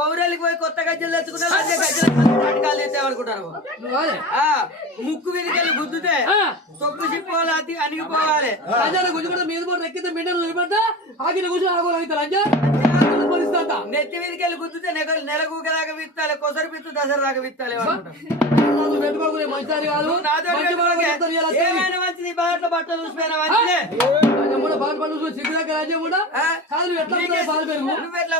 పౌరాలకి పోయి కొత్త గజ్జలు తెచ్చుకున్నారు అదే గజ్జలు తెచ్చామనుకుంటారు ముక్కు మీదకెళ్ళి గుద్దుతే తొక్కు చిప్పోవాలి అది అనిగిపోవాలి గుంజుకుంటే మీద కూడా ఎక్కితే మిండలు నిలబడ్డా ఆగిన కూర్చొని ఆగోలు నెత్తి మీదకెళ్ళి గుద్దుతే నెలకు దాకా విత్తాలి కొసరి పిత్తు దసరా దాకా విత్తాలి పెట్టుకోకూడదు మంచి కాదు ఏమైనా మంచిది బాట బట్టలు చూసిపోయినా మంచిదే సిగ్గుదాకా రాజ్యం కూడా కాదు ఎట్లా పాలు పెరుగు నువ్వెట్లా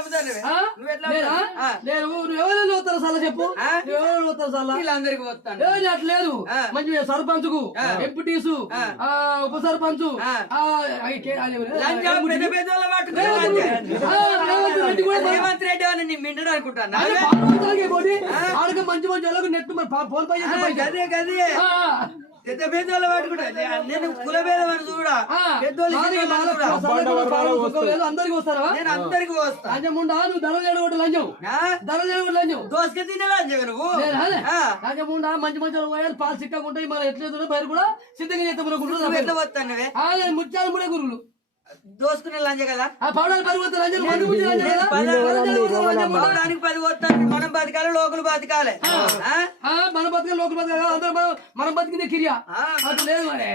నువ్వు ఎవరు చూస్తారా సలా చెప్పు ఎవరు చూస్తారు సలా వీళ్ళందరికీ వస్తాను అట్లేదు మంచి సర్పంచ్ కు ఎంపీటీసు ఉప సర్పంచ్ రేవంత్ రెడ్డి అని నీ మిండడు అనుకుంటాను ఆడక మంచి మంచి వాళ్ళకు నెట్ ఫోన్ పై గదే గదే పెద్ద పెద్దోళ్ళు పట్టుకుంటా నేను కులభేదం అని చూడా పెద్దోళ్ళు అందరికి వస్తారా నేను అందరికి వస్తా లంచం ఉండా నువ్వు ధర చేయడం లంచం ధర చేయడం లంచం దోసక తినే లంచం నువ్వు లంచం ఉండా మంచి మంచి పాలు చిక్కగా ఉంటాయి మన ఎట్లేదు బయట కూడా సిద్ధంగా చేస్తాం ఎట్లా వస్తాను ముత్యాలు కూడా గురువులు దోసుకునే లంచం కదా పౌడాలు పరిగొత్తారు పౌడానికి 10 వస్తాను మనం బతకాలి లోకలు బతకాలి మన బతకాలి లోకలు బతకాలి అందరూ మనం బతికిందే కిరియా అటు లేదు మరి